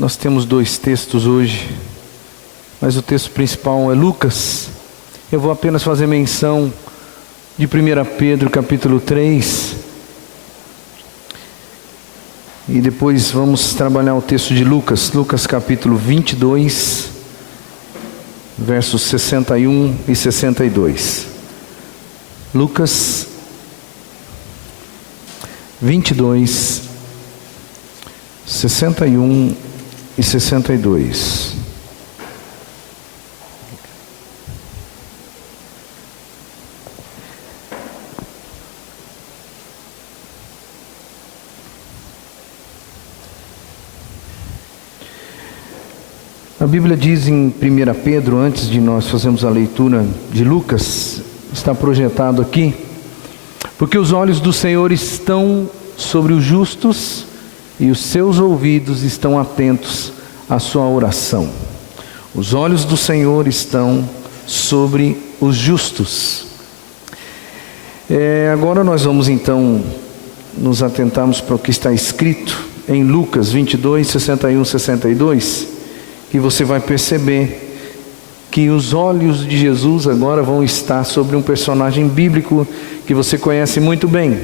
Nós temos dois textos hoje, mas o texto principal é Lucas. Eu vou apenas fazer menção de 1 Pedro capítulo 3, e depois vamos trabalhar o texto de Lucas capítulo 22, versos 61 e 62. Lucas 22, 61 e 62. A Bíblia diz em 1 Pedro, antes de nós fazermos a leitura de Lucas, está projetado aqui: porque os olhos do Senhor estão sobre os justos e os seus ouvidos estão atentos à sua oração. Os olhos do Senhor estão sobre os justos. Agora nós vamos então nos atentarmos para o que está escrito em Lucas 22, 61, 62, que você vai perceber que os olhos de Jesus agora vão estar sobre um personagem bíblico que você conhece muito bem.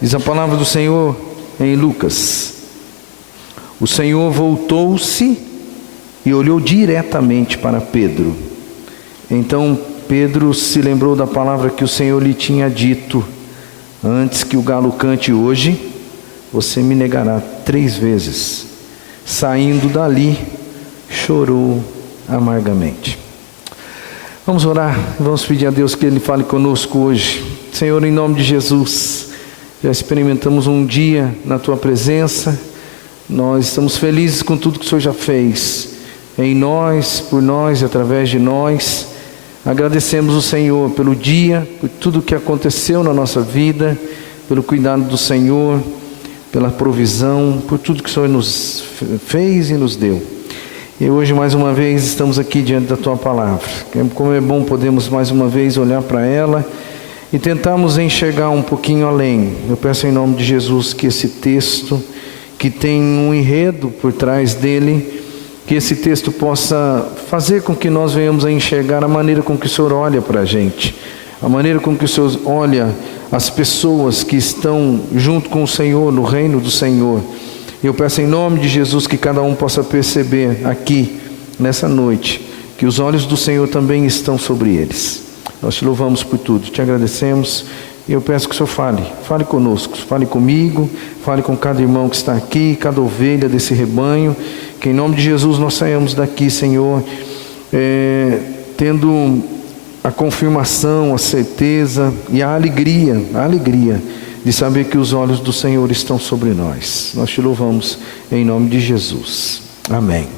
Diz a palavra do Senhor em Lucas: o Senhor voltou-se e olhou diretamente para Pedro. Então Pedro se lembrou da palavra que o Senhor lhe tinha dito: antes que o galo cante hoje, você me negará 3 vezes. Saindo dali, chorou amargamente. Vamos orar, vamos pedir a Deus que Ele fale conosco hoje. Senhor, em nome de Jesus, já experimentamos um dia na Tua presença, nós estamos felizes com tudo que o Senhor já fez, em nós, por nós e através de nós. Agradecemos o Senhor pelo dia, por tudo que aconteceu na nossa vida, pelo cuidado do Senhor, pela provisão, por tudo que o Senhor nos fez e nos deu. E hoje mais uma vez estamos aqui diante da Tua palavra. Como é bom podermos mais uma vez olhar para ela e tentarmos enxergar um pouquinho além. Eu peço em nome de Jesus que esse texto, que tem um enredo por trás dele, que esse texto possa fazer com que nós venhamos a enxergar a maneira com que o Senhor olha para a gente, a maneira com que o Senhor olha as pessoas que estão junto com o Senhor, no reino do Senhor. Eu peço em nome de Jesus que cada um possa perceber aqui, nessa noite, que os olhos do Senhor também estão sobre eles. Nós te louvamos por tudo, te agradecemos, e eu peço que o Senhor fale conosco, fale comigo, fale com cada irmão que está aqui, cada ovelha desse rebanho, que em nome de Jesus nós saímos daqui, Senhor, tendo a confirmação, a certeza e a alegria de saber que os olhos do Senhor estão sobre nós. Nós te louvamos em nome de Jesus. Amém.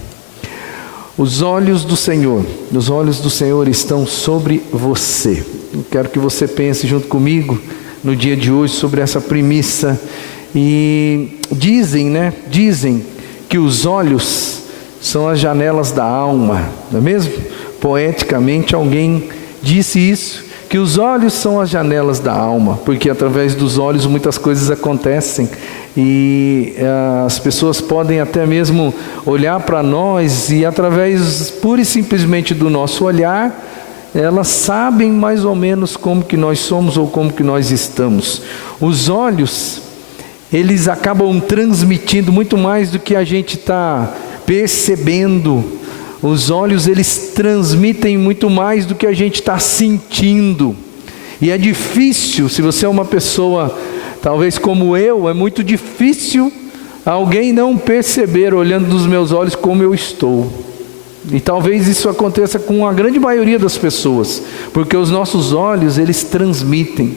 Os olhos do Senhor estão sobre você. Eu quero que você pense junto comigo no dia de hoje sobre essa premissa. E dizem que os olhos são as janelas da alma, não é mesmo? Poeticamente alguém disse isso, que os olhos são as janelas da alma, porque através dos olhos muitas coisas acontecem, e as pessoas podem até mesmo olhar para nós, e através pura e simplesmente do nosso olhar, elas sabem mais ou menos como que nós somos ou como que nós estamos. Os olhos, eles acabam transmitindo muito mais do que a gente está percebendo. Os olhos, eles transmitem muito mais do que a gente está sentindo. E é difícil, se você é uma pessoa, talvez como eu, é muito difícil alguém não perceber, olhando nos meus olhos, como eu estou. E talvez isso aconteça com a grande maioria das pessoas, porque os nossos olhos, eles transmitem.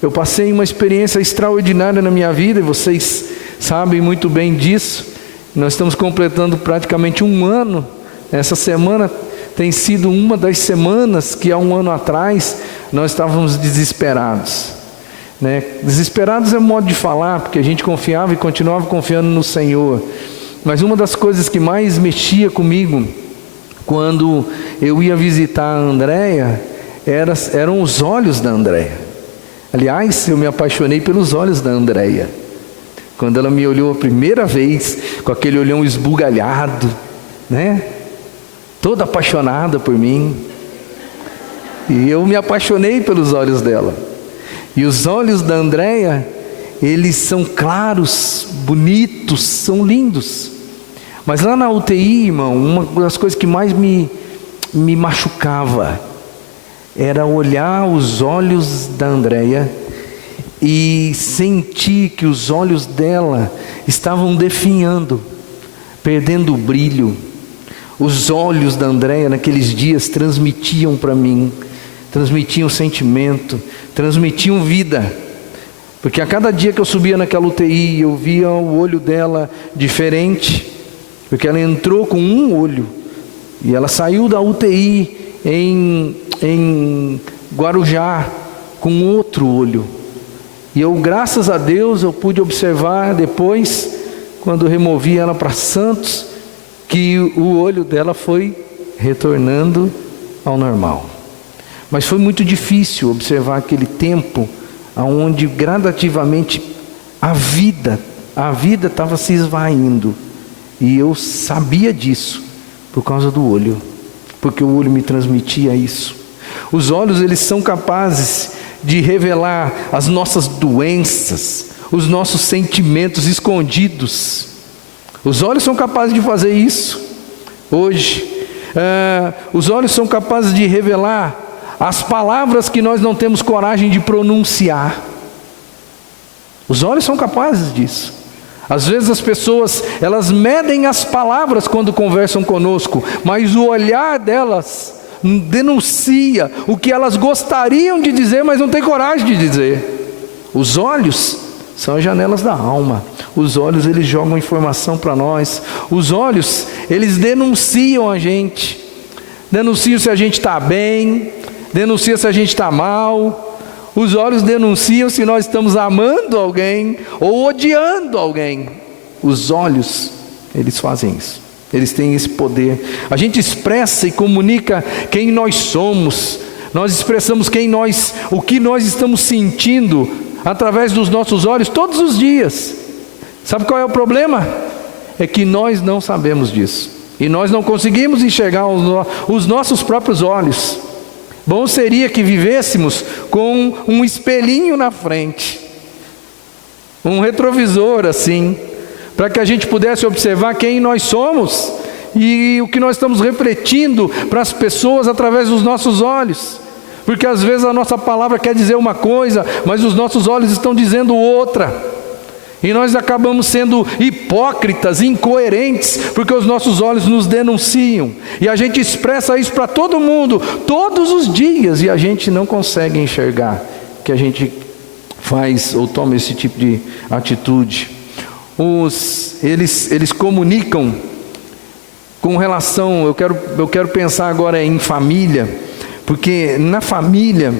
Eu passei uma experiência extraordinária na minha vida, e vocês sabem muito bem disso. Nós estamos completando praticamente 1 ano. Essa semana tem sido uma das semanas que há 1 ano atrás nós estávamos desesperados, né? Desesperados é um modo de falar, porque a gente confiava e continuava confiando no Senhor. Mas uma das coisas que mais mexia comigo quando eu ia visitar a Andréia eram os olhos da Andréia. Aliás, eu me apaixonei pelos olhos da Andréia. Quando ela me olhou a primeira vez, com aquele olhão esbugalhado, né? Toda apaixonada por mim. E eu me apaixonei pelos olhos dela. E os olhos da Andréia, eles são claros, bonitos, são lindos. Mas lá na UTI, irmão, uma das coisas que mais me machucava era olhar os olhos da Andréia e sentir que os olhos dela estavam definhando, perdendo o brilho. Os olhos da Andréia naqueles dias transmitiam para mim, transmitiam sentimento, transmitiam vida. Porque a cada dia que eu subia naquela UTI, eu via o olho dela diferente, porque ela entrou com um olho e ela saiu da UTI em Guarujá com outro olho. E eu, graças a Deus, eu pude observar depois, quando removi ela para Santos, que o olho dela foi retornando ao normal. Mas foi muito difícil observar aquele tempo onde gradativamente a vida estava se esvaindo. E eu sabia disso por causa do olho, porque o olho me transmitia isso. Os olhos, eles são capazes de revelar as nossas doenças, os nossos sentimentos escondidos. Os olhos são capazes de fazer isso hoje. Os olhos são capazes de revelar as palavras que nós não temos coragem de pronunciar. Os olhos são capazes disso. Às vezes as pessoas, elas medem as palavras quando conversam conosco, mas o olhar delas denuncia o que elas gostariam de dizer, mas não tem coragem de dizer. Os olhos são as janelas da alma. Os olhos, eles jogam informação para nós. Os olhos, eles denunciam a gente. Denunciam se a gente está bem, denunciam se a gente está mal. Os olhos denunciam se nós estamos amando alguém ou odiando alguém. Os olhos, eles fazem isso. Eles têm esse poder. A gente expressa e comunica quem nós somos. Nós expressamos o que nós estamos sentindo através dos nossos olhos todos os dias. Sabe qual é o problema? É que nós não sabemos disso. E nós não conseguimos enxergar os nossos próprios olhos. Bom seria que vivêssemos com um espelhinho na frente, um retrovisor assim, para que a gente pudesse observar quem nós somos e o que nós estamos refletindo para as pessoas através dos nossos olhos. Porque às vezes a nossa palavra quer dizer uma coisa, mas os nossos olhos estão dizendo outra. E nós acabamos sendo hipócritas, incoerentes, porque os nossos olhos nos denunciam. E a gente expressa isso para todo mundo, todos os dias, e a gente não consegue enxergar que a gente faz ou toma esse tipo de atitude. Eles comunicam com relação, eu quero pensar agora em família, porque na família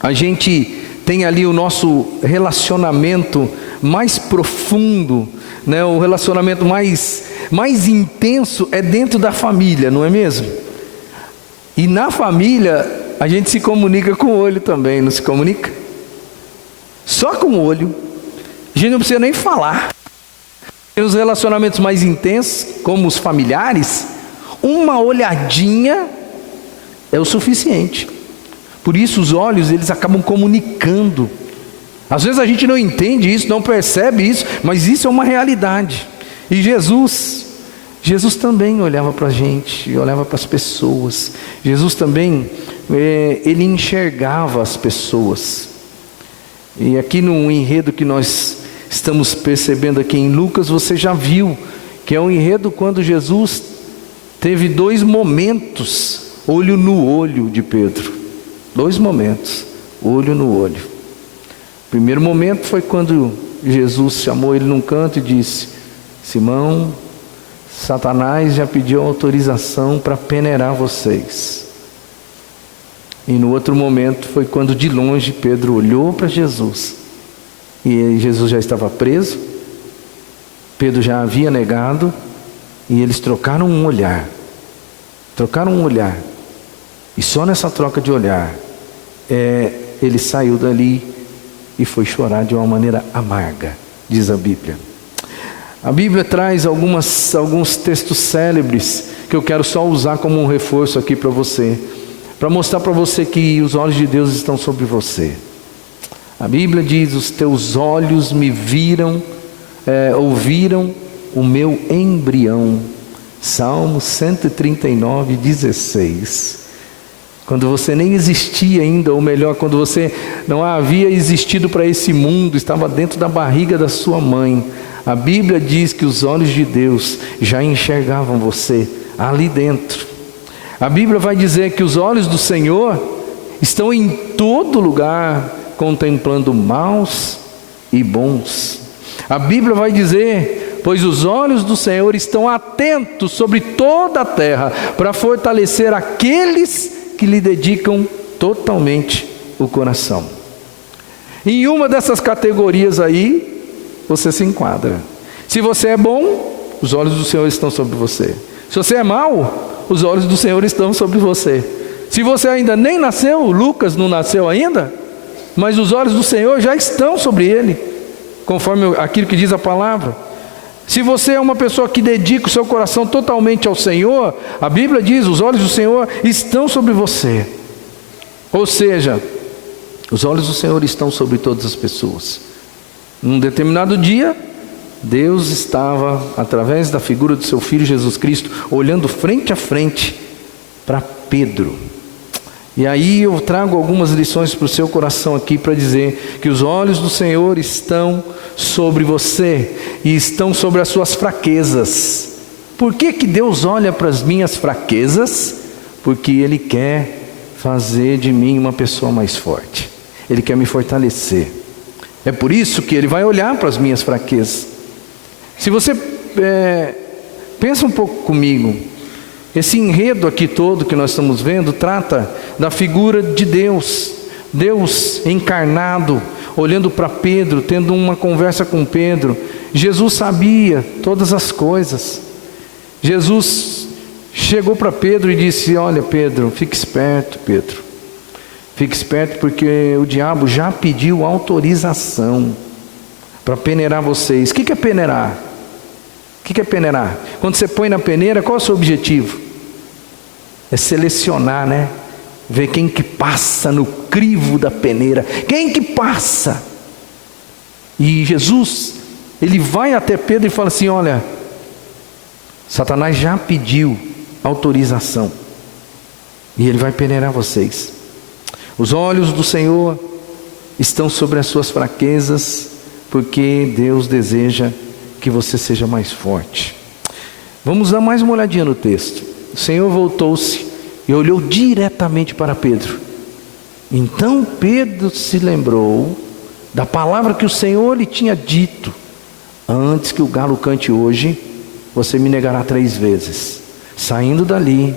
a gente tem ali o nosso relacionamento mais profundo, né? O relacionamento mais intenso é dentro da família, não é mesmo? E na família a gente se comunica com o olho também, não se comunica? Só com o olho. A gente não precisa nem falar. Nos relacionamentos mais intensos, como os familiares, uma olhadinha é o suficiente. Por isso os olhos, eles acabam comunicando. Às vezes a gente não entende isso, não percebe isso, mas isso é uma realidade. E Jesus também olhava para a gente, olhava para as pessoas. Jesus também, ele enxergava as pessoas. E aqui no enredo que nós estamos percebendo aqui em Lucas, você já viu que é um enredo quando Jesus teve 2 momentos, olho no olho de Pedro. 2 momentos, olho no olho. O primeiro momento foi quando Jesus chamou ele num canto e disse: Simão, Satanás já pediu autorização para peneirar vocês. E no outro momento foi quando de longe Pedro olhou para Jesus. E Jesus já estava preso, Pedro já havia negado, e eles trocaram um olhar. E só nessa troca de olhar, ele saiu dali e foi chorar de uma maneira amarga, diz a Bíblia. A Bíblia traz alguns textos célebres que eu quero só usar como um reforço aqui para você, para mostrar para você que os olhos de Deus estão sobre você. A Bíblia diz: os teus olhos me viram, ouviram o meu embrião. Salmo 139, 16. Quando você nem existia ainda, ou melhor, quando você não havia existido para esse mundo, estava dentro da barriga da sua mãe, a Bíblia diz que os olhos de Deus já enxergavam você ali dentro. A Bíblia vai dizer que os olhos do Senhor estão em todo lugar, contemplando maus e bons. A Bíblia vai dizer: pois os olhos do Senhor estão atentos sobre toda a terra, para fortalecer aqueles que lhe dedicam totalmente o coração. Em uma dessas categorias aí, você se enquadra. Se você é bom, os olhos do Senhor estão sobre você. Se você é mau, os olhos do Senhor estão sobre você. Se você ainda nem nasceu, Lucas não nasceu ainda, mas os olhos do Senhor já estão sobre ele, conforme aquilo que diz a palavra. Se você é uma pessoa que dedica o seu coração totalmente ao Senhor, a Bíblia diz: os olhos do Senhor estão sobre você. Ou seja, os olhos do Senhor estão sobre todas as pessoas. Num determinado dia, Deus estava, através da figura do seu Filho Jesus Cristo, olhando frente a frente para Pedro. E aí eu trago algumas lições para o seu coração aqui, para dizer que os olhos do Senhor estão sobre você e estão sobre as suas fraquezas. Por que que Deus olha para as minhas fraquezas? Porque Ele quer fazer de mim uma pessoa mais forte. Ele quer me fortalecer. É por isso que Ele vai olhar para as minhas fraquezas. Se você pensa um pouco comigo, esse enredo aqui todo que nós estamos vendo trata da figura de Deus, Deus encarnado, olhando para Pedro, tendo uma conversa com Pedro. Jesus sabia todas as coisas. Jesus chegou para Pedro e disse: olha, Pedro, fique esperto, Pedro. Fique esperto, porque o diabo já pediu autorização para peneirar vocês. O que é peneirar? O que é peneirar? Quando você põe na peneira, qual é o seu objetivo? É selecionar, né? Ver quem que passa no crivo da peneira. Quem que passa? E Jesus, Ele vai até Pedro e fala assim: olha, Satanás já pediu autorização, e ele vai peneirar vocês. Os olhos do Senhor estão sobre as suas fraquezas, porque Deus deseja que você seja mais forte. Vamos dar mais uma olhadinha no texto. O Senhor voltou-se e olhou diretamente para Pedro. Então Pedro se lembrou da palavra que o Senhor lhe tinha dito: antes que o galo cante hoje, você me negará 3 vezes. Saindo dali,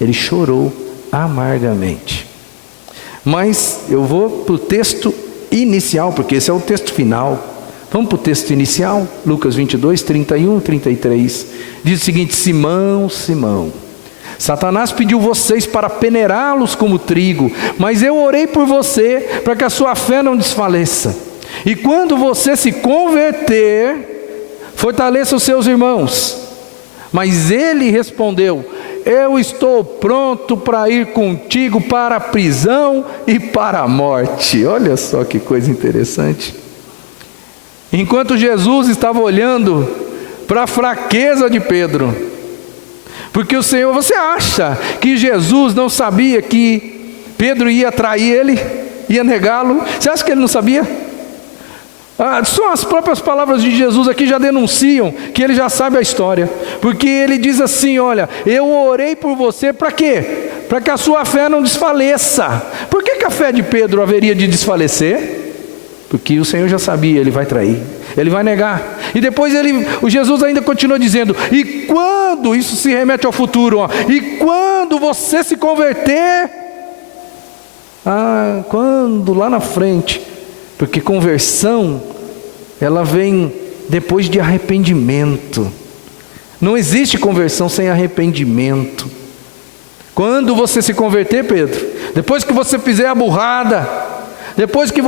ele chorou amargamente. Mas eu vou para o texto inicial, porque esse é o texto final. Vamos para o texto inicial, Lucas 22, 31 e 33. Diz o seguinte: Simão, Simão, Satanás pediu vocês para peneirá-los como trigo, mas eu orei por você, para que a sua fé não desfaleça. E quando você se converter, fortaleça os seus irmãos. Mas ele respondeu: eu estou pronto para ir contigo para a prisão e para a morte. Olha só que coisa interessante. Enquanto Jesus estava olhando para a fraqueza de Pedro, porque o Senhor, você acha que Jesus não sabia que Pedro ia trair ele, ia negá-lo? Você acha que ele não sabia? Só as próprias palavras de Jesus aqui já denunciam que ele já sabe a história, porque ele diz assim: olha, eu orei por você para quê? Para que a sua fé não desfaleça. Por que a fé de Pedro haveria de desfalecer? Porque o Senhor já sabia: ele vai trair, ele vai negar. E depois o Jesus ainda continua dizendo: e quando, isso se remete ao futuro, e quando você se converter, quando lá na frente, porque conversão, ela vem depois de arrependimento. Não existe conversão sem arrependimento. Quando você se converter, Pedro, depois que você fizer a burrada, Depois que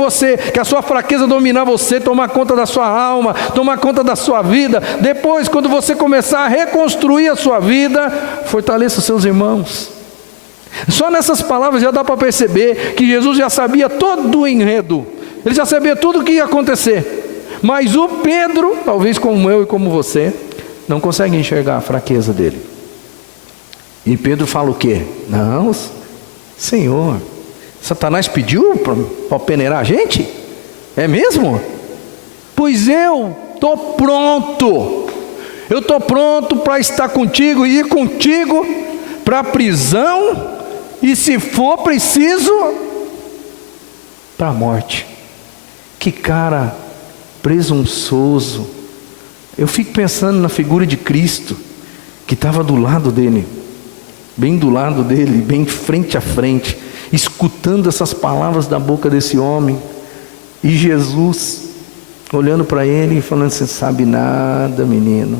a sua fraqueza dominar você, tomar conta da sua alma, tomar conta da sua vida, depois quando você começar a reconstruir a sua vida, fortaleça os seus irmãos. Só nessas palavras já dá para perceber que Jesus já sabia todo o enredo, ele já sabia tudo o que ia acontecer, mas o Pedro, talvez como eu e como você, não consegue enxergar a fraqueza dele. E Pedro fala o quê? Não, Senhor, Satanás pediu para peneirar a gente? É mesmo? Pois eu estou pronto. Eu estou pronto para estar contigo e ir contigo para a prisão e, se for preciso, para a morte. Que cara presunçoso. Eu fico pensando na figura de Cristo, que estava do lado dele, bem do lado dele, bem frente a frente, escutando essas palavras da boca desse homem, e Jesus olhando para ele e falando: você sabe nada, menino,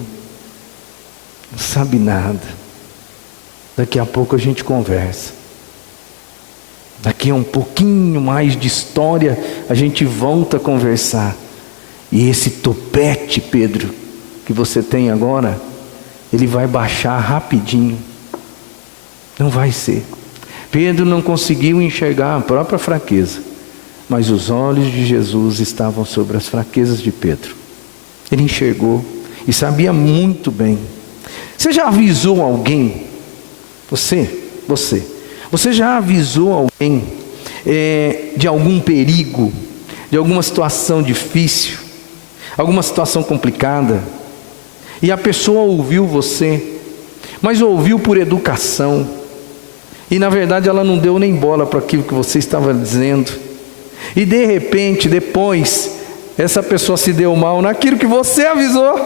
não sabe nada, daqui a pouco a gente conversa, daqui a um pouquinho mais de história a gente volta a conversar, e esse topete, Pedro, que você tem agora, ele vai baixar rapidinho. Não vai ser. Pedro não conseguiu enxergar a própria fraqueza, mas os olhos de Jesus estavam sobre as fraquezas de Pedro. Ele enxergou e sabia muito bem. Você já avisou alguém? Você já avisou alguém de algum perigo, de alguma situação difícil, alguma situação complicada, e a pessoa ouviu você, mas ouviu por educação, e na verdade ela não deu nem bola para aquilo que você estava dizendo, e de repente depois essa pessoa se deu mal naquilo que você avisou?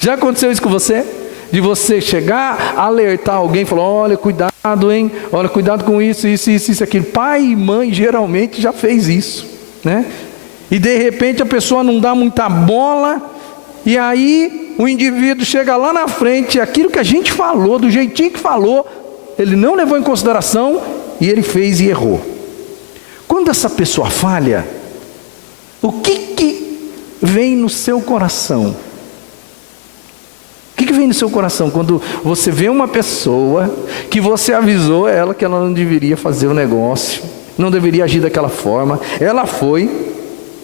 Já aconteceu isso com você? De você chegar, alertar alguém, falar: olha, cuidado, hein? Olha, cuidado com isso, aquilo. Pai e mãe geralmente já fez isso, né? E de repente a pessoa não dá muita bola, e aí o indivíduo chega lá na frente, aquilo que a gente falou, do jeitinho que falou, ele não levou em consideração, e ele fez e errou. Quando essa pessoa falha, o que vem no seu coração? O que vem no seu coração quando você vê uma pessoa que você avisou ela que ela não deveria fazer o negócio, não deveria agir daquela forma, ela foi,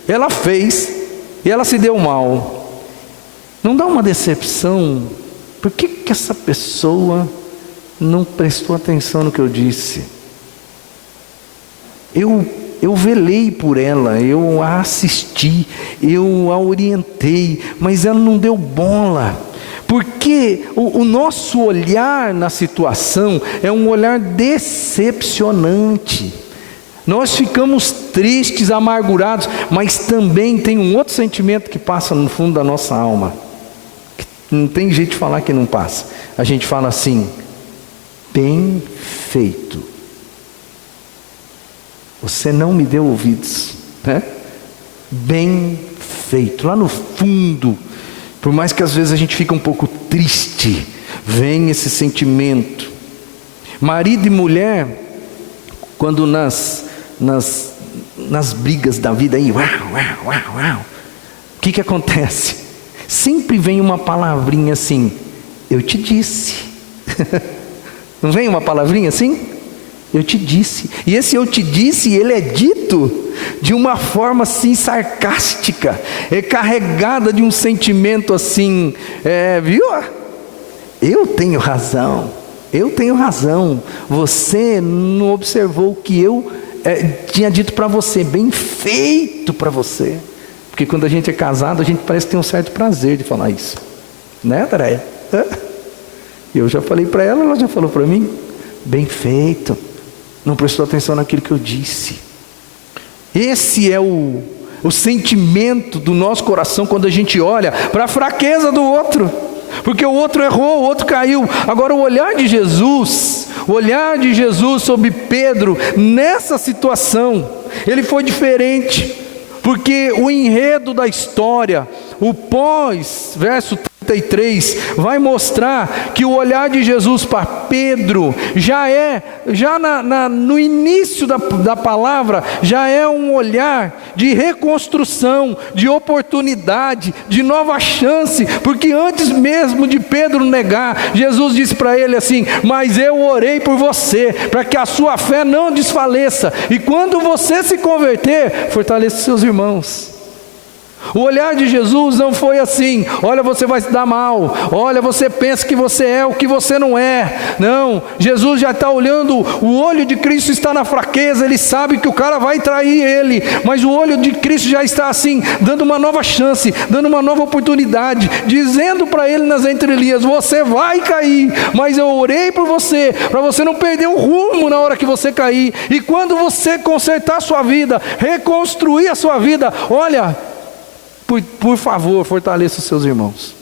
ela fez, e ela se deu mal? Não dá uma decepção? Por que essa pessoa não prestou atenção no que eu disse? Eu velei por ela, eu a assisti, eu a orientei, mas ela não deu bola. Porque o nosso olhar na situação é um olhar decepcionante. Nós ficamos tristes, amargurados, mas também tem um outro sentimento que passa no fundo da nossa alma. Não tem jeito de falar que não passa. A gente fala assim: bem feito. Você não me deu ouvidos, né? Bem feito. Lá no fundo, por mais que às vezes a gente fique um pouco triste, vem esse sentimento. Marido e mulher, quando nas brigas da vida aí, o que acontece? Sempre vem uma palavrinha assim: eu te disse. Não vem uma palavrinha assim? Eu te disse. E esse eu te disse, ele é dito de uma forma assim sarcástica, é carregada de um sentimento assim, viu? Eu tenho razão, você não observou o que eu tinha dito para você, bem feito para você. Porque quando a gente é casado, a gente parece ter um certo prazer de falar isso, né, Tareia? Eu já falei para ela, ela já falou para mim: bem feito, não prestou atenção naquilo que eu disse. Esse é o sentimento do nosso coração quando a gente olha para a fraqueza do outro, porque o outro errou, o outro caiu. Agora o olhar de Jesus sobre Pedro nessa situação, ele foi diferente, porque o enredo da história, o pós, verso 63 vai mostrar que o olhar de Jesus para Pedro no início da palavra, já é um olhar de reconstrução, de oportunidade, de nova chance, porque antes mesmo de Pedro negar, Jesus disse para ele assim: mas eu orei por você, para que a sua fé não desfaleça, e quando você se converter, fortaleça seus irmãos. O olhar de Jesus não foi assim: olha, você vai se dar mal, olha, você pensa que você é o que você não é. Não, Jesus já está olhando, o olho de Cristo está na fraqueza, ele sabe que o cara vai trair ele, mas o olho de Cristo já está assim, dando uma nova chance, dando uma nova oportunidade, dizendo para ele nas entrelinhas: você vai cair, mas eu orei por você, para você não perder o rumo na hora que você cair, e quando você consertar a sua vida, reconstruir a sua vida, olha, por favor, fortaleça os seus irmãos.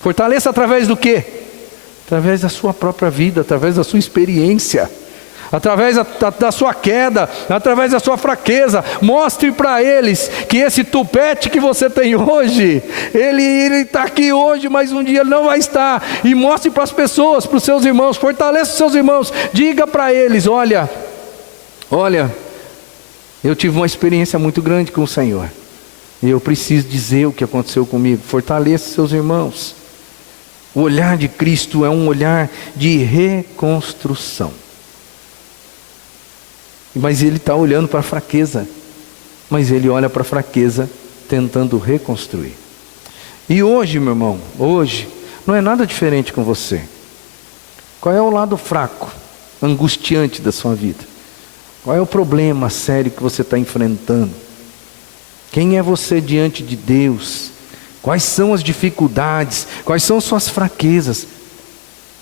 Fortaleça através do quê? Através da sua própria vida, através da sua experiência, através da sua queda, através da sua fraqueza. Mostre para eles que esse tupete que você tem hoje, ele está aqui hoje, mas um dia ele não vai estar. E mostre para as pessoas, para os seus irmãos, fortaleça os seus irmãos. Diga para eles: olha, eu tive uma experiência muito grande com o Senhor, e eu preciso dizer o que aconteceu comigo. Fortaleça seus irmãos. O olhar de Cristo é um olhar de reconstrução. Mas ele está olhando para a fraqueza. Mas ele olha para a fraqueza tentando reconstruir. E hoje, meu irmão, hoje não é nada diferente com você. Qual é o lado fraco, angustiante da sua vida? Qual é o problema sério que você está enfrentando? Quem é você diante de Deus? Quais são as dificuldades? Quais são suas fraquezas?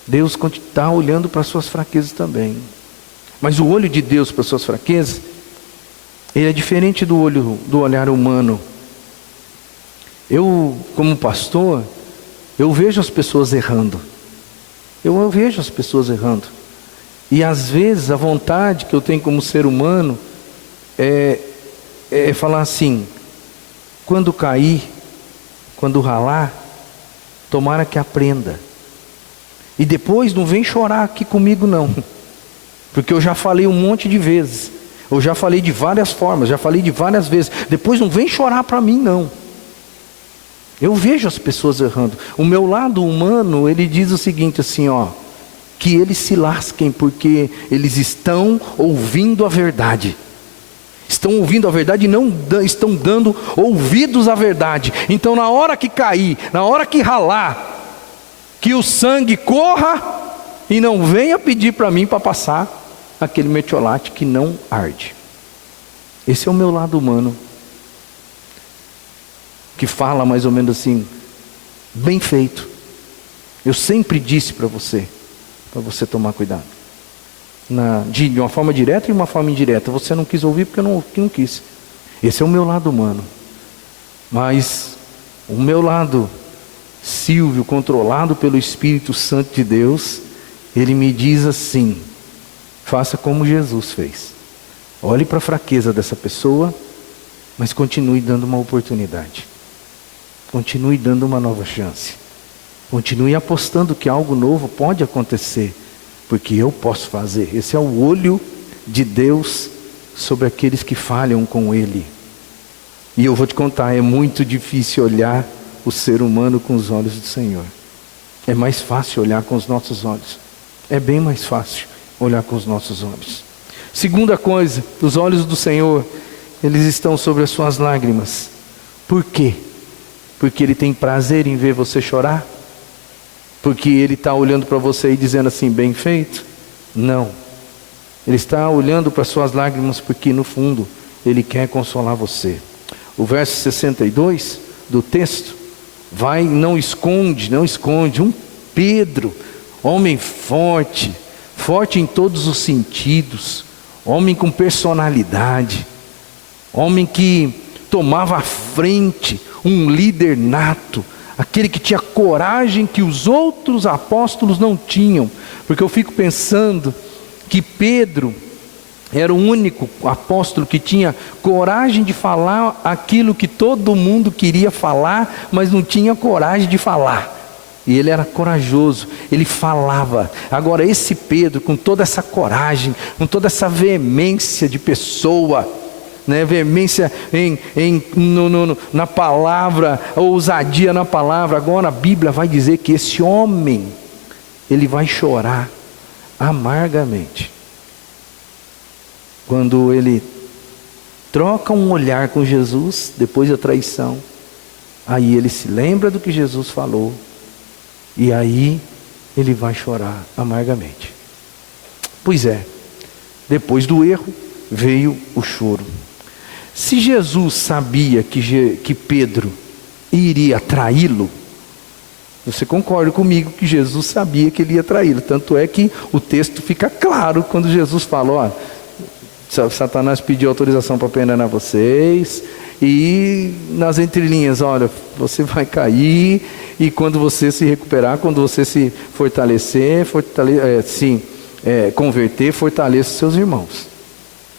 Deus está olhando para as suas fraquezas também. Mas o olho de Deus para as suas fraquezas, ele é diferente do olhar humano. Eu, como pastor, eu vejo as pessoas errando. Eu vejo as pessoas errando. E às vezes a vontade que eu tenho como ser humano é falar assim: quando cair, quando ralar, tomara que aprenda. E depois não vem chorar aqui comigo não, porque eu já falei um monte de vezes, eu já falei de várias formas, já falei de várias vezes. Depois não vem chorar para mim não. Eu vejo as pessoas errando. O meu lado humano, ele diz o seguinte assim, que eles se lasquem, porque eles estão ouvindo a verdade. Estão ouvindo a verdade e não estão dando ouvidos à verdade. Então na hora que cair, na hora que ralar, que o sangue corra e não venha pedir para mim para passar aquele metiolate que não arde. Esse é o meu lado humano, que fala mais ou menos assim: bem feito, eu sempre disse para você tomar cuidado. De uma forma direta e uma forma indireta. Você não quis ouvir porque eu não quis. Esse é o meu lado humano. Mas o meu lado Silvio, controlado pelo Espírito Santo de Deus, ele me diz assim: faça como Jesus fez. Olhe para a fraqueza dessa pessoa, mas continue dando uma oportunidade. Continue dando uma nova chance. Continue apostando que algo novo pode acontecer, porque eu posso fazer. Esse é o olho de Deus sobre aqueles que falham com Ele. E eu vou te contar, é muito difícil olhar o ser humano com os olhos do Senhor. É mais fácil olhar com os nossos olhos. É bem mais fácil olhar com os nossos olhos. Segunda coisa, os olhos do Senhor, eles estão sobre as suas lágrimas. Por quê? Porque Ele tem prazer em ver você chorar? Porque Ele está olhando para você e dizendo assim: bem feito? Não. Ele está olhando para as suas lágrimas porque no fundo Ele quer consolar você. O verso 62 do texto não esconde. Um Pedro, homem forte em todos os sentidos, homem com personalidade, homem que tomava a frente, um líder nato, aquele que tinha coragem que os outros apóstolos não tinham. Porque eu fico pensando que Pedro era o único apóstolo que tinha coragem de falar aquilo que todo mundo queria falar, mas não tinha coragem de falar. E ele era corajoso, ele falava. Agora esse Pedro, com toda essa coragem, com toda essa veemência de pessoa, né, veemência na palavra, ousadia na palavra. Agora a Bíblia vai dizer que esse homem, ele vai chorar amargamente. Quando ele troca um olhar com Jesus, depois da traição, aí ele se lembra do que Jesus falou, e aí ele vai chorar amargamente. Pois é, depois do erro veio o choro. Se Jesus sabia que Pedro iria traí-lo, você concorda comigo que Jesus sabia que ele ia traí-lo. Tanto é que o texto fica claro quando Jesus fala, Satanás pediu autorização para envenenar vocês, e nas entrelinhas, olha, você vai cair, e quando você se recuperar, quando você se converter, fortaleça seus irmãos.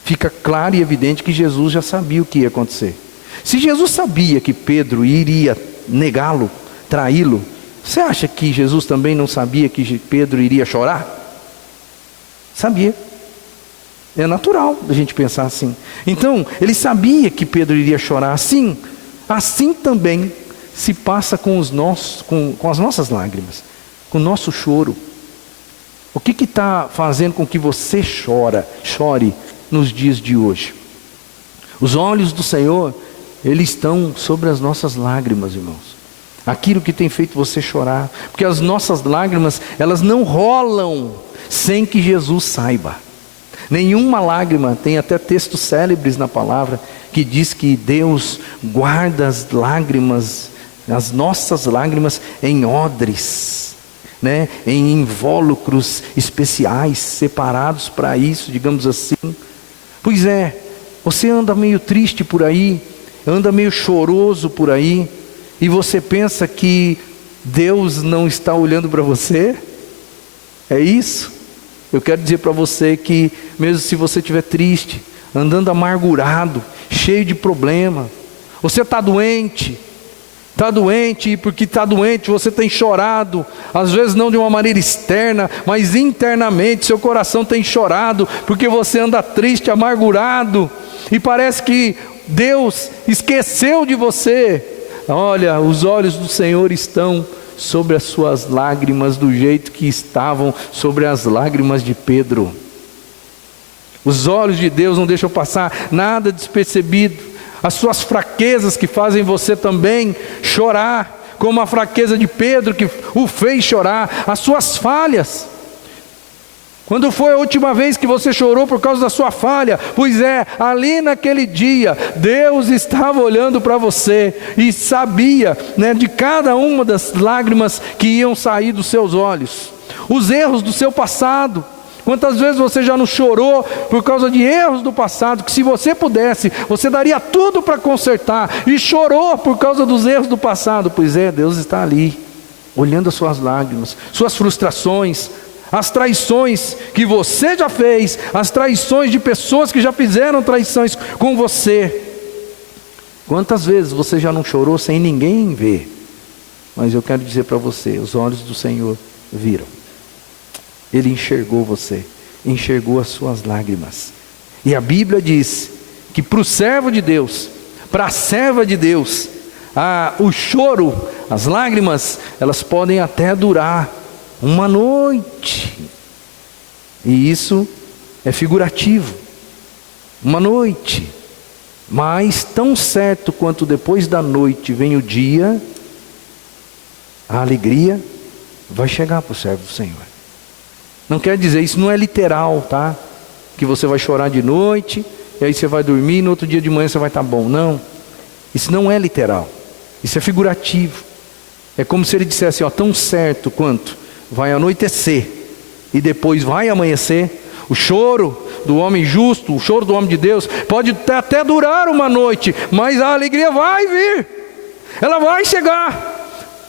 Fica claro e evidente que Jesus já sabia o que ia acontecer. Se Jesus sabia que Pedro iria negá-lo, traí-lo, você acha que Jesus também não sabia que Pedro iria chorar? Sabia. É natural a gente pensar assim. Então, ele sabia que Pedro iria chorar. Assim também se passa com as nossas lágrimas, com o nosso choro. O que está fazendo com que você chore nos dias de hoje? Os olhos do Senhor, eles estão sobre as nossas lágrimas, irmãos. Aquilo que tem feito você chorar. Porque as nossas lágrimas, elas não rolam sem que Jesus saiba. Nenhuma lágrima, tem até textos célebres na palavra, que diz que Deus guarda as lágrimas, as nossas lágrimas em odres, né? Em invólucros especiais, separados para isso, digamos assim. Pois é, você anda meio triste por aí, anda meio choroso por aí, e você pensa que Deus não está olhando para você? É isso? Eu quero dizer para você que, mesmo se você estiver triste, andando amargurado, cheio de problema, você está doente, e porque está doente você tem chorado, às vezes não de uma maneira externa, mas internamente seu coração tem chorado, porque você anda triste, amargurado, e parece que Deus esqueceu de você. Olha, os olhos do Senhor estão sobre as suas lágrimas, do jeito que estavam sobre as lágrimas de Pedro. Os olhos de Deus não deixam passar nada despercebido. As suas fraquezas que fazem você também chorar, como a fraqueza de Pedro que o fez chorar, as suas falhas. Quando foi a última vez que você chorou por causa da sua falha? Pois é, ali naquele dia, Deus estava olhando para você e sabia, né, de cada uma das lágrimas que iam sair dos seus olhos. Os erros do seu passado. Quantas vezes você já não chorou por causa de erros do passado, que se você pudesse, você daria tudo para consertar, e chorou por causa dos erros do passado? Pois é, Deus está ali, olhando as suas lágrimas, suas frustrações, as traições que você já fez, as traições de pessoas que já fizeram traições com você. Quantas vezes você já não chorou sem ninguém ver? Mas eu quero dizer para você, os olhos do Senhor viram. Ele enxergou você, enxergou as suas lágrimas. E a Bíblia diz que para o servo de Deus, para a serva de Deus, o choro, as lágrimas, elas podem até durar uma noite. E isso é figurativo. Uma noite. Mas tão certo quanto depois da noite vem o dia, a alegria vai chegar para o servo do Senhor. Não quer dizer, isso não é literal, tá? Que você vai chorar de noite, e aí você vai dormir, e no outro dia de manhã você vai estar bom. Não, isso não é literal. Isso é figurativo. É como se ele dissesse, tão certo quanto vai anoitecer, e depois vai amanhecer, o choro do homem justo, o choro do homem de Deus, pode até durar uma noite, mas a alegria vai vir, ela vai chegar.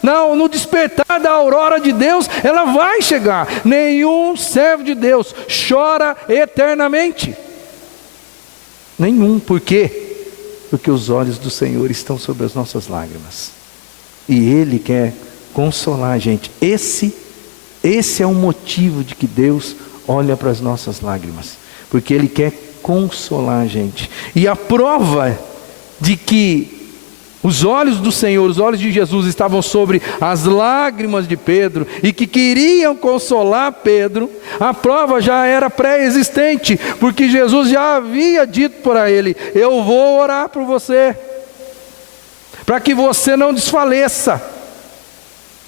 Não, no despertar da aurora de Deus, ela vai chegar. Nenhum servo de Deus chora eternamente. Nenhum. Por quê? Porque os olhos do Senhor estão sobre as nossas lágrimas. E Ele quer consolar a gente. Esse é o motivo de que Deus olha para as nossas lágrimas, porque Ele quer consolar a gente. E a prova de que os olhos do Senhor, os olhos de Jesus estavam sobre as lágrimas de Pedro e que queriam consolar Pedro, a prova já era pré-existente, porque Jesus já havia dito para ele: eu vou orar por você, para que você não desfaleça,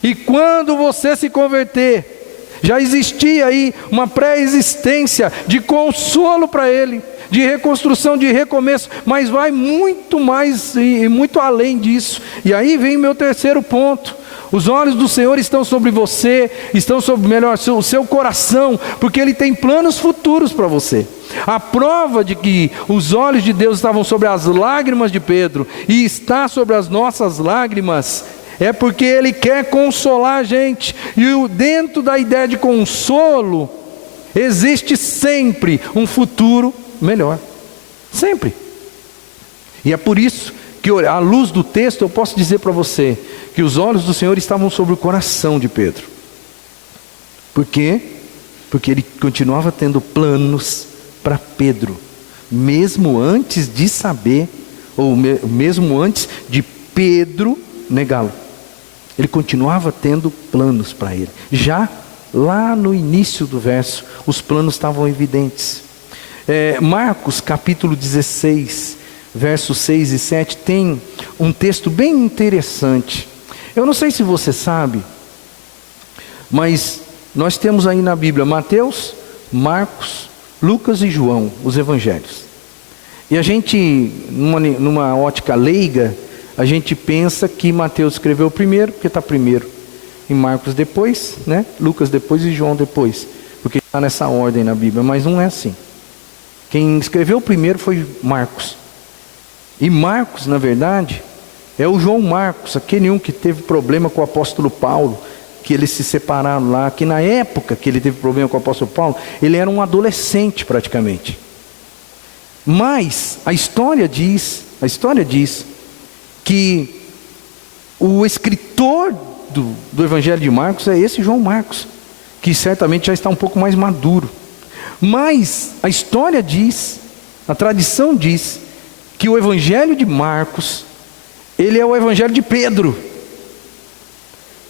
e quando você se converter, já existia aí uma pré-existência de consolo para ele, de reconstrução, de recomeço, mas vai muito mais e muito além disso. E aí vem o meu terceiro ponto: os olhos do Senhor estão sobre você, estão sobre, melhor, o seu coração, porque Ele tem planos futuros para você. A prova de que os olhos de Deus estavam sobre as lágrimas de Pedro e está sobre as nossas lágrimas é porque Ele quer consolar a gente. E dentro da ideia de consolo existe sempre um futuro melhor, sempre. E é por isso que, à luz do texto, eu posso dizer para você que os olhos do Senhor estavam sobre o coração de Pedro. Por quê? Porque Ele continuava tendo planos para Pedro, mesmo antes de saber, ou mesmo antes de Pedro negá-lo. Ele continuava tendo planos para ele. Já lá no início do verso, os planos estavam evidentes. Marcos capítulo 16, versos 6 e 7, tem um texto bem interessante. Eu não sei se você sabe, mas nós temos aí na Bíblia Mateus, Marcos, Lucas e João, os evangelhos. E a gente, numa ótica leiga, a gente pensa que Mateus escreveu primeiro, porque está primeiro, em Marcos depois, né? Lucas depois e João depois, porque está nessa ordem na Bíblia, mas não é assim. Quem escreveu primeiro foi Marcos. E Marcos, na verdade, é o João Marcos, aquele um que teve problema com o apóstolo Paulo, que eles se separaram lá, que na época que ele teve problema com o apóstolo Paulo, ele era um adolescente praticamente. Mas a história diz que o escritor do Evangelho de Marcos é esse João Marcos, que certamente já está um pouco mais maduro. Mas a história diz, a tradição diz, que o Evangelho de Marcos, ele é o Evangelho de Pedro.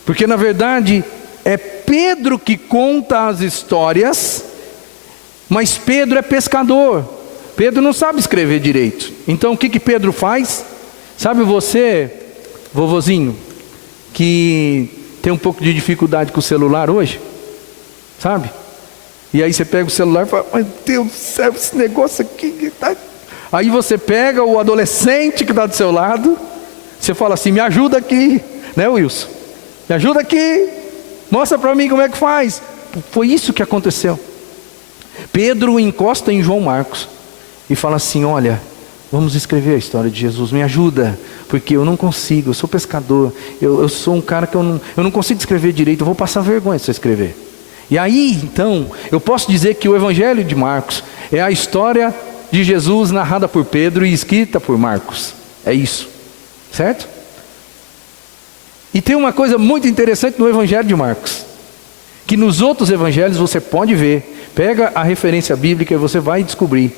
Porque na verdade é Pedro que conta as histórias, mas Pedro é pescador. Pedro não sabe escrever direito. Então o que Pedro faz? Sabe você, vovozinho, que tem um pouco de dificuldade com o celular hoje? Sabe? E aí você pega o celular e fala: meu Deus do céu, esse negócio aqui tá... Aí você pega o adolescente que está do seu lado, você fala assim: me ajuda aqui, né, Wilson? Me ajuda aqui, mostra para mim como é que faz. Foi isso que aconteceu. Pedro encosta em João Marcos e fala assim: olha, vamos escrever a história de Jesus, me ajuda, porque eu não consigo, eu sou pescador, eu sou um cara que eu não consigo escrever direito, eu vou passar vergonha se eu escrever. E aí, então, eu posso dizer que o Evangelho de Marcos é a história de Jesus narrada por Pedro e escrita por Marcos. É isso, certo? E tem uma coisa muito interessante no Evangelho de Marcos, que nos outros evangelhos você pode ver, pega a referência bíblica e você vai descobrir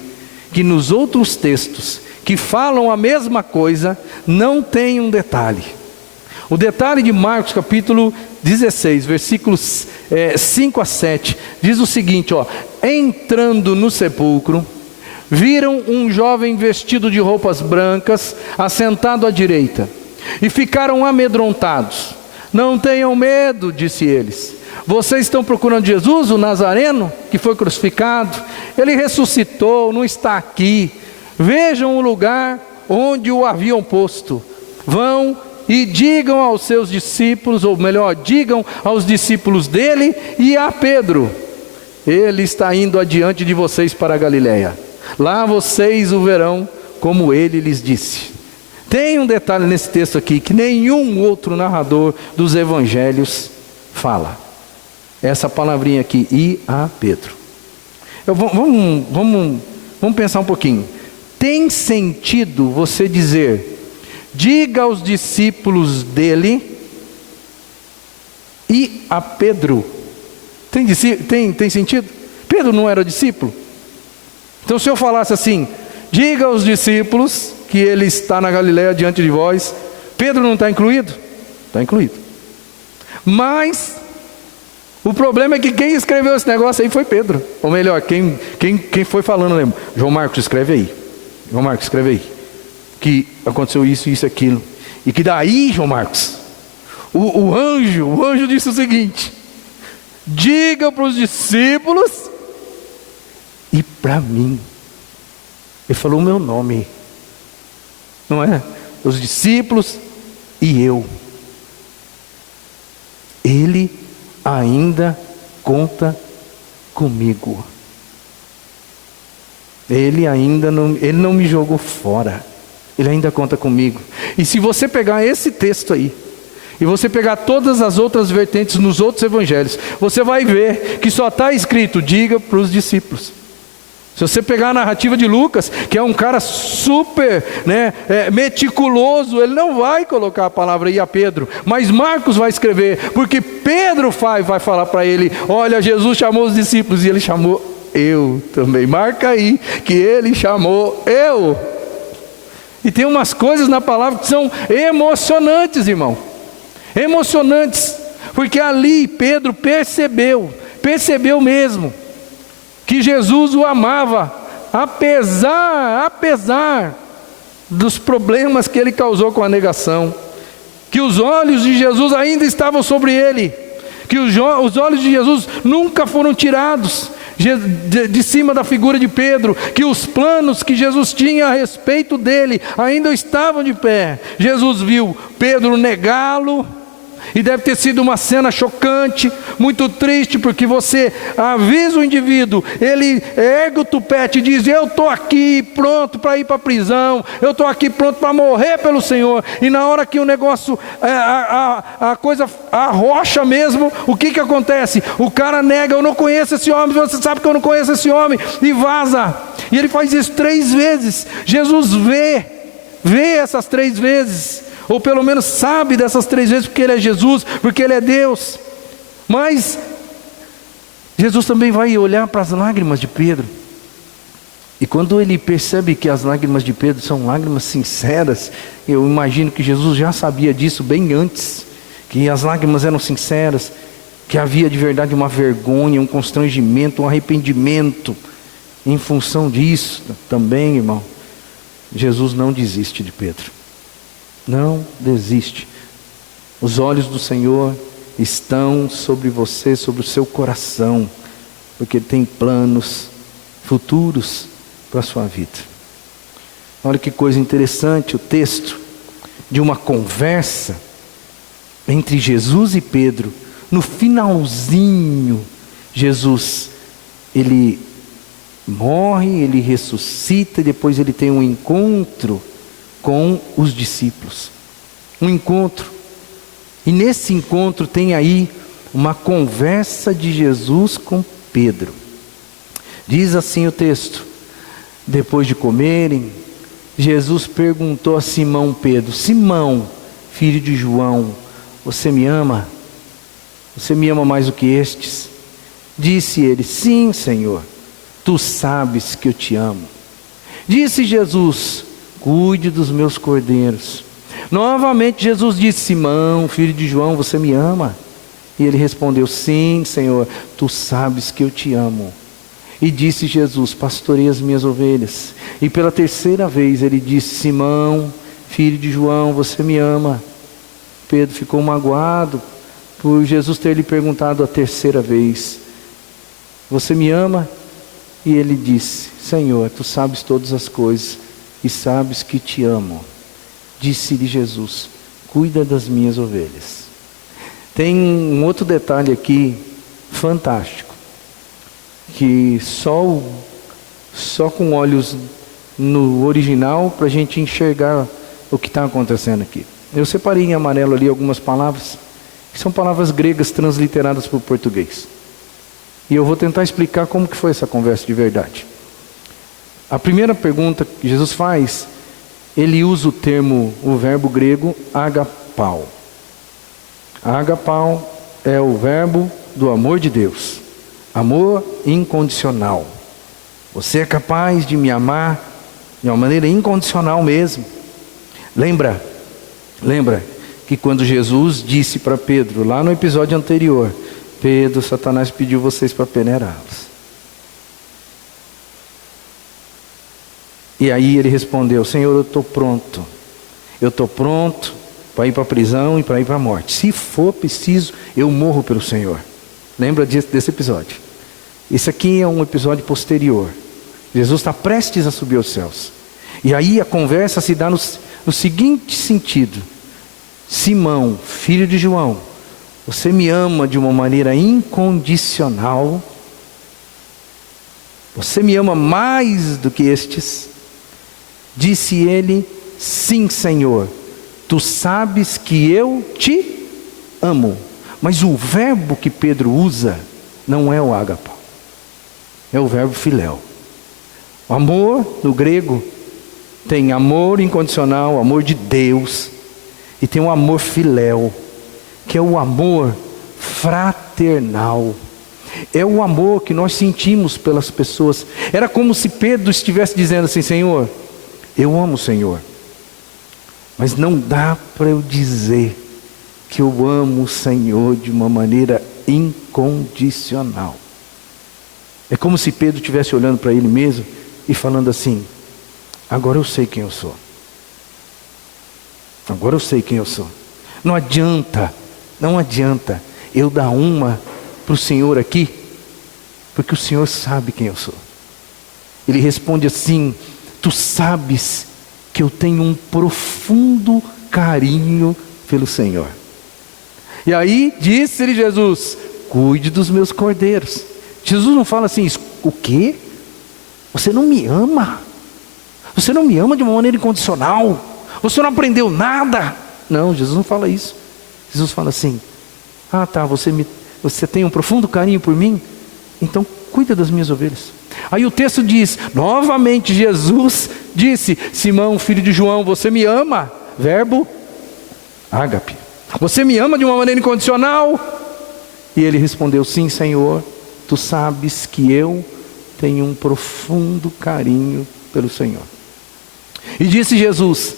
que nos outros textos que falam a mesma coisa, não tem um detalhe. O detalhe de Marcos capítulo 16, versículos 5 a 7, diz o seguinte, ó: entrando no sepulcro, viram um jovem vestido de roupas brancas, assentado à direita, e ficaram amedrontados. Não tenham medo, disse eles. Vocês estão procurando Jesus, o Nazareno, que foi crucificado? Ele ressuscitou, não está aqui. Vejam o lugar onde o haviam posto. Vão e digam aos seus discípulos, ou melhor, digam aos discípulos dele e a Pedro: ele está indo adiante de vocês para a Galileia. Lá vocês o verão, como ele lhes disse. Tem um detalhe nesse texto aqui que nenhum outro narrador dos evangelhos fala. Essa palavrinha aqui, e a Pedro. Vamos pensar um pouquinho. Tem sentido você dizer: diga aos discípulos dele, e a Pedro. Tem sentido? Pedro não era discípulo? Então se eu falasse assim, diga aos discípulos que ele está na Galileia diante de vós, Pedro não está incluído? Está incluído. Mas o problema é que quem escreveu esse negócio aí foi Pedro. Ou melhor, quem foi falando, lembra? João Marcos, escreve aí. João Marcos, escreve aí. Que aconteceu isso, isso, aquilo. E que daí, João Marcos, o anjo disse o seguinte: diga para os discípulos e para mim. Ele falou o meu nome, não é? Os discípulos e eu. Ele ainda conta comigo. Ele não me jogou fora. Ele ainda conta comigo. E se você pegar esse texto aí, e você pegar todas as outras vertentes nos outros evangelhos, você vai ver que só está escrito, diga para os discípulos. Se você pegar a narrativa de Lucas, que é um cara super meticuloso, ele não vai colocar a palavra aí a Pedro, mas Marcos vai escrever, porque Pedro vai falar para ele, olha, Jesus chamou os discípulos e ele chamou eu também. Marca aí que ele chamou eu. E tem umas coisas na palavra que são emocionantes, irmão. Emocionantes, porque ali Pedro percebeu mesmo, que Jesus o amava, apesar dos problemas que ele causou com a negação, que os olhos de Jesus ainda estavam sobre ele, que os olhos de Jesus nunca foram tirados de cima da figura de Pedro, que os planos que Jesus tinha a respeito dele ainda estavam de pé. Jesus viu Pedro negá-lo, e deve ter sido uma cena chocante, muito triste, porque você avisa o indivíduo, ele ergue o tupete e diz, eu estou aqui pronto para ir para a prisão, eu estou aqui pronto para morrer pelo Senhor, e na hora que o negócio, a coisa arrocha mesmo, o que acontece? O cara nega, eu não conheço esse homem, você sabe que eu não conheço esse homem, e vaza. E ele faz isso 3 vezes, Jesus vê essas 3 vezes, ou pelo menos sabe dessas 3 vezes, porque ele é Jesus, porque ele é Deus. Mas Jesus também vai olhar para as lágrimas de Pedro, e quando ele percebe que as lágrimas de Pedro são lágrimas sinceras, eu imagino que Jesus já sabia disso bem antes, que as lágrimas eram sinceras, que havia de verdade uma vergonha, um constrangimento, um arrependimento. Em função disso também, irmão, Jesus não desiste de Pedro. Não desiste. Os olhos do Senhor estão sobre você, sobre o seu coração, porque Ele tem planos futuros para a sua vida. Olha que coisa interessante, o texto de uma conversa entre Jesus e Pedro. No finalzinho, Jesus, ele morre, ele ressuscita, e depois ele tem um encontro com os discípulos, um encontro, e nesse encontro tem aí uma conversa de Jesus com Pedro. Diz assim o texto: depois de comerem, Jesus perguntou a Simão Pedro, Simão, filho de João, você me ama? Você me ama mais do que estes? Disse ele, sim, Senhor, tu sabes que eu te amo. Disse Jesus, cuide dos meus cordeiros. Novamente Jesus disse, Simão, filho de João, você me ama? E ele respondeu, sim, Senhor, tu sabes que eu te amo. E disse Jesus, pastorei as minhas ovelhas. E pela 3ª vez ele disse, Simão, filho de João, você me ama? Pedro ficou magoado por Jesus ter lhe perguntado a 3ª vez, você me ama? E ele disse, Senhor, tu sabes todas as coisas, e sabes que te amo. Disse-lhe Jesus, cuida das minhas ovelhas. Tem um outro detalhe aqui, fantástico, que só com olhos no original, para a gente enxergar o que está acontecendo aqui. Eu separei em amarelo ali algumas palavras, que são palavras gregas transliteradas para o português. E eu vou tentar explicar como que foi essa conversa de verdade. A primeira pergunta que Jesus faz, ele usa o verbo grego agapau. Agapau é o verbo do amor de Deus. Amor incondicional. Você é capaz de me amar de uma maneira incondicional mesmo. Lembra que quando Jesus disse para Pedro, lá no episódio anterior, Pedro, Satanás pediu vocês para peneirá-los. E aí ele respondeu, Senhor, eu estou pronto. Eu estou pronto para ir para a prisão e para ir para a morte. Se for preciso, eu morro pelo Senhor. Lembra desse episódio? Esse aqui é um episódio posterior. Jesus está prestes a subir aos céus. E aí a conversa se dá no seguinte sentido. Simão, filho de João, você me ama de uma maneira incondicional? Você me ama mais do que estes? Disse ele, sim, Senhor, tu sabes que eu te amo. Mas o verbo que Pedro usa não é o ágapo, é o verbo filéu. O amor, no grego, tem amor incondicional, amor de Deus, e tem o amor filéu, que é o amor fraternal. É o amor que nós sentimos pelas pessoas. Era como se Pedro estivesse dizendo assim, Senhor, eu amo o Senhor, mas não dá para eu dizer que eu amo o Senhor de uma maneira incondicional. É como se Pedro estivesse olhando para ele mesmo e falando assim, agora eu sei quem eu sou. Agora eu sei quem eu sou. Não adianta eu dar uma para o Senhor aqui, porque o Senhor sabe quem eu sou. Ele responde assim, tu sabes que eu tenho um profundo carinho pelo Senhor. E aí disse-lhe Jesus, cuide dos meus cordeiros. Jesus não fala assim, o quê? Você não me ama? Você não me ama de uma maneira incondicional? Você não aprendeu nada? Não, Jesus não fala isso. Jesus fala assim, você tem um profundo carinho por mim? Então cuida das minhas ovelhas. Aí o texto diz, novamente Jesus disse, Simão, filho de João, você me ama? Verbo ágape. Você me ama de uma maneira incondicional? E ele respondeu, sim, Senhor, tu sabes que eu tenho um profundo carinho pelo Senhor. E disse Jesus,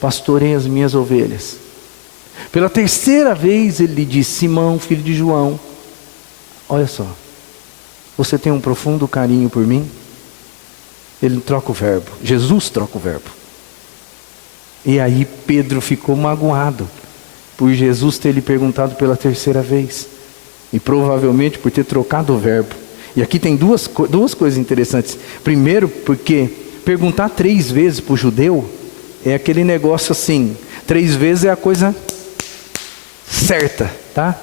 pastorei as minhas ovelhas. Pela terceira vez ele lhe disse, Simão, filho de João, olha só, você tem um profundo carinho por mim? Ele troca o verbo, Jesus troca o verbo. E aí Pedro ficou magoado por Jesus ter lhe perguntado pela terceira vez, e provavelmente por ter trocado o verbo. E aqui tem duas coisas interessantes. Primeiro, porque perguntar 3 vezes para o judeu é aquele negócio assim, 3 vezes é a coisa certa, tá?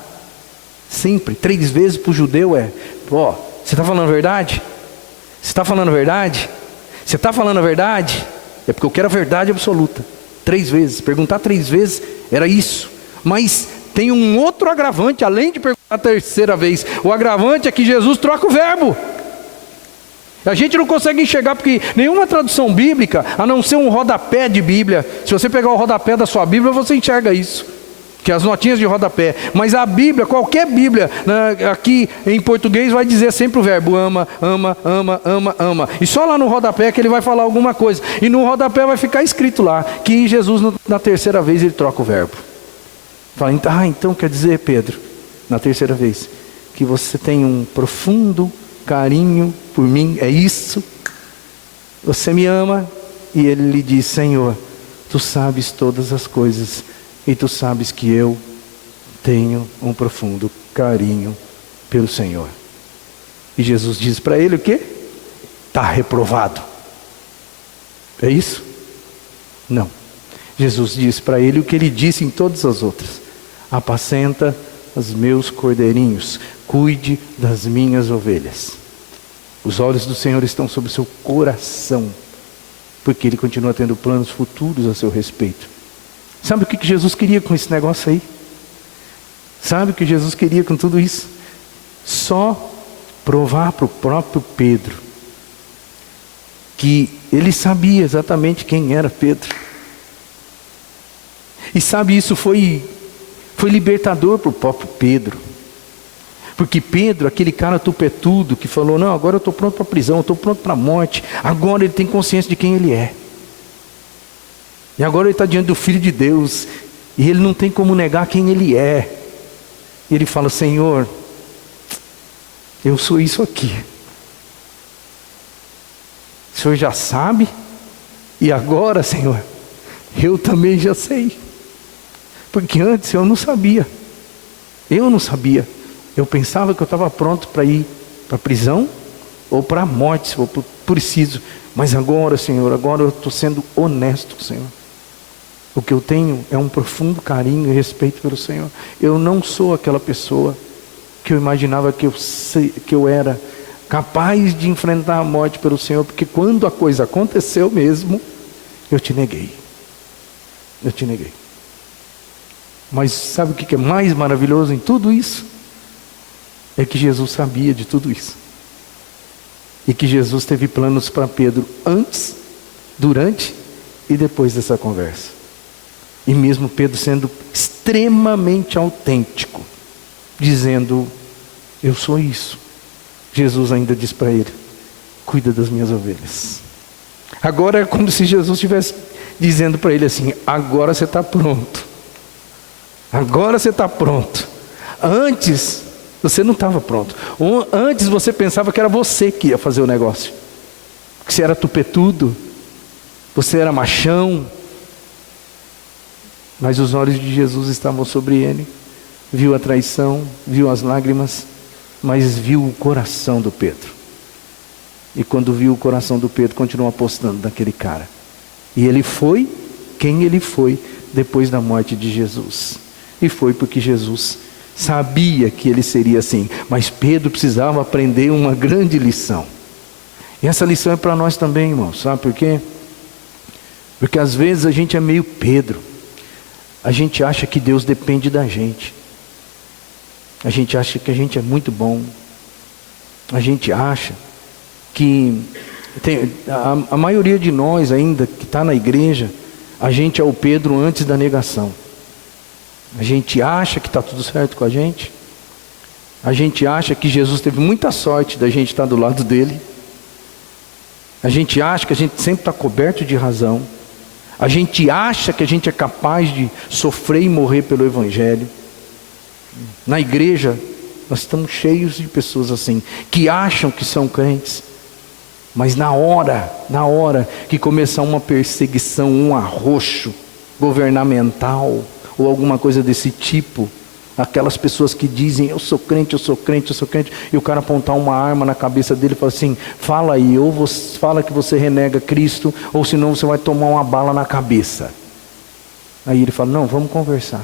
Sempre, 3 vezes para o judeu você está falando a verdade? Você está falando a verdade? Você está falando a verdade? É porque eu quero a verdade absoluta. 3 vezes, perguntar 3 vezes era isso. Mas tem um outro agravante, além de perguntar a terceira vez. O agravante é que Jesus troca o verbo. A gente não consegue enxergar, porque nenhuma tradução bíblica, a não ser um rodapé de Bíblia, se você pegar o rodapé da sua Bíblia, você enxerga isso, que é as notinhas de rodapé. Mas a Bíblia, qualquer Bíblia, aqui em português vai dizer sempre o verbo ama, ama, ama, ama, ama. E só lá no rodapé que ele vai falar alguma coisa. E no rodapé vai ficar escrito lá, que Jesus na terceira vez ele troca o verbo. Fala, então quer dizer, Pedro, na terceira vez, que você tem um profundo carinho por mim, é isso? Você me ama? E ele lhe diz, Senhor, tu sabes todas as coisas, e tu sabes que eu tenho um profundo carinho pelo Senhor. E Jesus diz para ele o quê? Está reprovado. É isso? Não. Jesus diz para ele o que ele disse em todas as outras: apacenta os meus cordeirinhos, cuide das minhas ovelhas. Os olhos do Senhor estão sobre o seu coração, porque Ele continua tendo planos futuros a seu respeito. Sabe o que Jesus queria com esse negócio aí? Sabe o que Jesus queria com tudo isso? Só provar para o próprio Pedro que ele sabia exatamente quem era Pedro. E sabe, isso foi libertador para o próprio Pedro. Porque Pedro, aquele cara tupetudo que falou, não, agora eu estou pronto para a prisão, eu estou pronto para a morte. Agora ele tem consciência de quem ele é. E agora ele está diante do Filho de Deus. E ele não tem como negar quem ele é. E ele fala, Senhor, eu sou isso aqui. O Senhor já sabe. E agora, Senhor, eu também já sei. Porque antes eu não sabia. Eu não sabia. Eu pensava que eu estava pronto para ir para a prisão ou para a morte, se for preciso. Mas agora, Senhor, agora eu estou sendo honesto, Senhor. O que eu tenho é um profundo carinho e respeito pelo Senhor. Eu não sou aquela pessoa que eu imaginava que eu era capaz de enfrentar a morte pelo Senhor, porque quando a coisa aconteceu mesmo, eu te neguei. Eu te neguei. Mas sabe o que é mais maravilhoso em tudo isso? É que Jesus sabia de tudo isso. E que Jesus teve planos para Pedro antes, durante e depois dessa conversa. E mesmo Pedro sendo extremamente autêntico, dizendo, eu sou isso. Jesus ainda diz para ele, cuida das minhas ovelhas. Agora é como se Jesus estivesse dizendo para ele assim, agora você está pronto. Agora você está pronto. Antes, você não estava pronto. Antes você pensava que era você que ia fazer o negócio. Que você era tupetudo. Você era machão. Mas os olhos de Jesus estavam sobre ele. Viu a traição, viu as lágrimas, mas viu o coração do Pedro. E quando viu o coração do Pedro, continuou apostando naquele cara. E ele foi quem ele foi depois da morte de Jesus. E foi porque Jesus sabia que ele seria assim. Mas Pedro precisava aprender uma grande lição. E essa lição é para nós também, irmãos. Sabe por quê? Porque às vezes a gente é meio Pedro. A gente acha que Deus depende da gente. A gente acha que a gente é muito bom. A gente acha que a maioria de nós ainda que está na igreja, a gente é o Pedro antes da negação. A gente acha que está tudo certo com a gente. A gente acha que Jesus teve muita sorte da gente estar do lado dele. A gente acha que a gente sempre está coberto de razão. A gente acha que a gente é capaz de sofrer e morrer pelo Evangelho. Na igreja, nós estamos cheios de pessoas assim, que acham que são crentes. Mas na hora que começar uma perseguição, um arroxo governamental, ou alguma coisa desse tipo, aquelas pessoas que dizem, eu sou crente, eu sou crente, eu sou crente, e o cara apontar uma arma na cabeça dele e falar assim, fala aí, ou você fala que você renega Cristo, ou senão você vai tomar uma bala na cabeça. Aí ele fala, não, vamos conversar.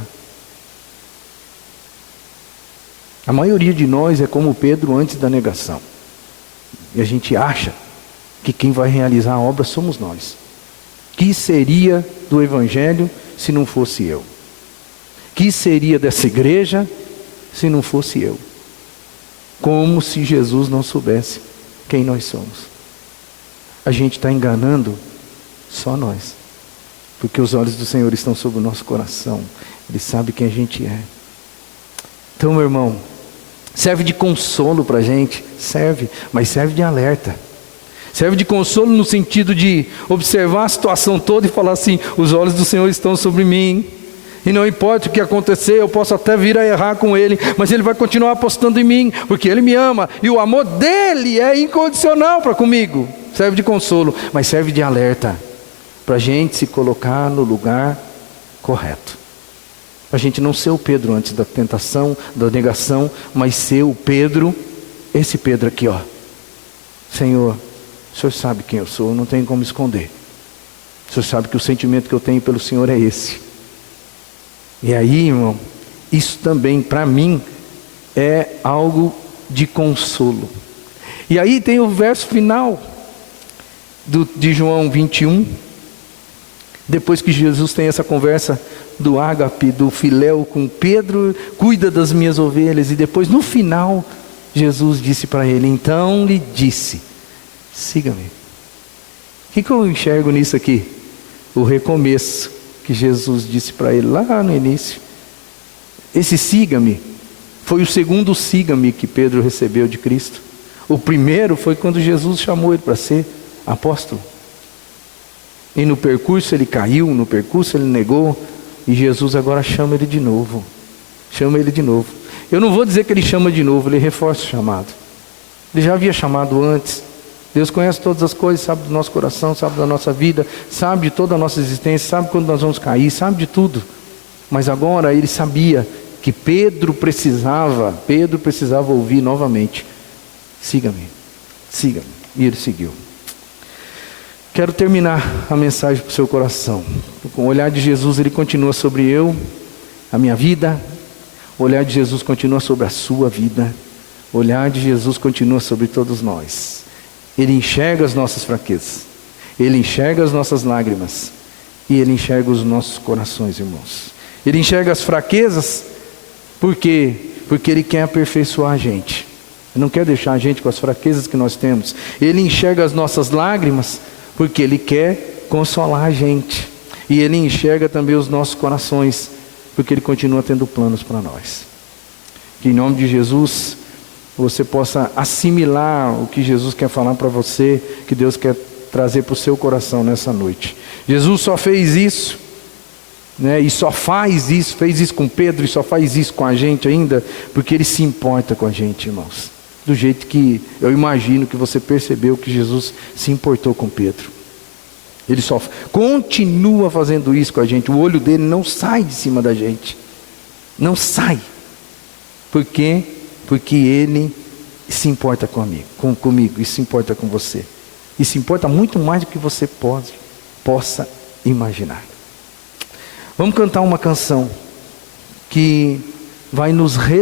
A maioria de nós é como Pedro antes da negação. E a gente acha que quem vai realizar a obra somos nós. Que seria do Evangelho se não fosse eu? Que seria dessa igreja se não fosse eu? Como se Jesus não soubesse quem nós somos. A gente está enganando só nós. Porque os olhos do Senhor estão sobre o nosso coração. Ele sabe quem a gente é. Então, meu irmão, serve de consolo para a gente? Serve, mas serve de alerta. Serve de consolo no sentido de observar a situação toda e falar assim, os olhos do Senhor estão sobre mim. E não importa o que acontecer, eu posso até vir a errar com Ele, mas Ele vai continuar apostando em mim, porque Ele me ama, e o amor dEle é incondicional para comigo. Serve de consolo, mas serve de alerta, para a gente se colocar no lugar correto. Para a gente não ser o Pedro antes da tentação, da negação, mas ser o Pedro, esse Pedro aqui, ó. Senhor, o Senhor sabe quem eu sou, eu não tenho como esconder. O Senhor sabe que o sentimento que eu tenho pelo Senhor é esse. E aí, irmão, isso também para mim é algo de consolo. E aí tem o verso final de João 21. Depois que Jesus tem essa conversa do ágape, do filéu com Pedro, cuida das minhas ovelhas. E depois no final, Jesus disse para ele, então lhe disse, siga-me. O que eu enxergo nisso aqui? O recomeço que Jesus disse para ele lá no início. Esse siga-me Foi o segundo siga-me que Pedro recebeu de Cristo. O primeiro foi quando Jesus chamou ele para ser apóstolo. E no percurso ele caiu, no percurso ele negou, e Jesus agora chama ele de novo. Chama ele de novo. Eu não vou dizer que ele chama de novo, ele reforça o chamado. Ele já havia chamado antes. Deus conhece todas as coisas, sabe do nosso coração, sabe da nossa vida, sabe de toda a nossa existência, sabe quando nós vamos cair, sabe de tudo. Mas agora ele sabia que Pedro precisava ouvir novamente: siga-me, siga-me. E ele seguiu. Quero terminar a mensagem para o seu coração. Com o olhar de Jesus, ele continua sobre eu, a minha vida. O olhar de Jesus continua sobre a sua vida. O olhar de Jesus continua sobre todos nós. Ele enxerga as nossas fraquezas. Ele enxerga as nossas lágrimas. E ele enxerga os nossos corações, irmãos. Ele enxerga as fraquezas. Por quê? Porque ele quer aperfeiçoar a gente. Ele não quer deixar a gente com as fraquezas que nós temos. Ele enxerga as nossas lágrimas, porque ele quer consolar a gente. E ele enxerga também os nossos corações, porque ele continua tendo planos para nós. Que em nome de Jesus você possa assimilar o que Jesus quer falar para você, que Deus quer trazer para o seu coração nessa noite. Jesus só fez isso, né? E só faz isso, fez isso com Pedro e só faz isso com a gente ainda, porque ele se importa com a gente, irmãos. Do jeito que eu imagino que você percebeu que Jesus se importou com Pedro. Ele só continua fazendo isso com a gente. O olho dele não sai de cima da gente. Não sai. Por quê? Porque ele se importa comigo e se importa com você. E se importa muito mais do que você possa imaginar. Vamos cantar uma canção que vai nos